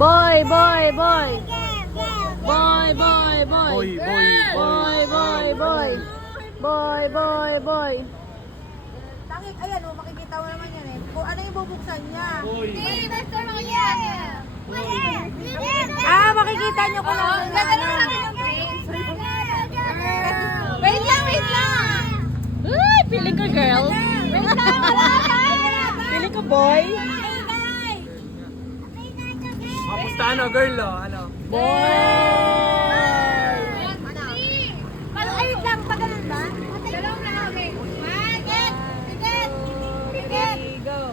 Boy, boy, boy. Boy, boy, boy. Boy, boy, Boy, boy, boy. Boy, boy, boy. Tangik, ayan o, makikita mo naman yan eh. Kung ano yung bubuksan niya. Ah, makikita niyo kung ano na ano. Wait lang, wait lang. Uy, feeling ko girl. Wait lang, wala ka. Feeling ko boy. Kamusta ano, girl, oh? Ano? Boy. Parang ayun lang, pa ganun ba? Dalawang lang kami. Market! Ticket! Ticket! Go.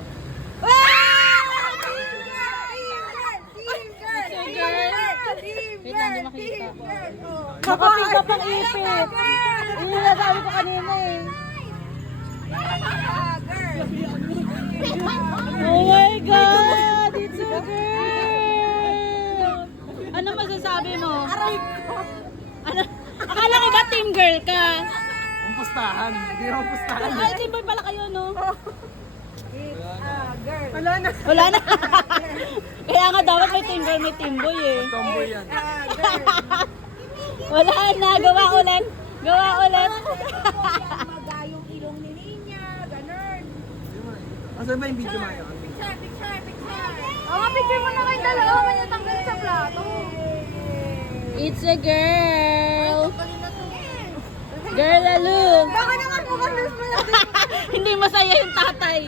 Wait lang, di makita. Makapig ka pang ipit. Yun yung nasabi ko kanina eh. Oh my God! It's a girl! Ano masasabi mo? Ano? Akala ko ba team girl ka? Ang pustahan. Hindi naman pustahan. Ay, team boy pala kayo, no? Wala na. Wala na. Kaya nga dapat may team girl, may team boy eh. Tomboy yan. Wala na, gawa ulit. Gawa ulit. Magayong ilong ni Ninya, ganun. Asan ba yung video mo yun? Oh, picture mo na kayo dalawa, manatanggal sa plato. It's a girl. Girl alone. Baka naman po kasi Hindi masaya yung tatay.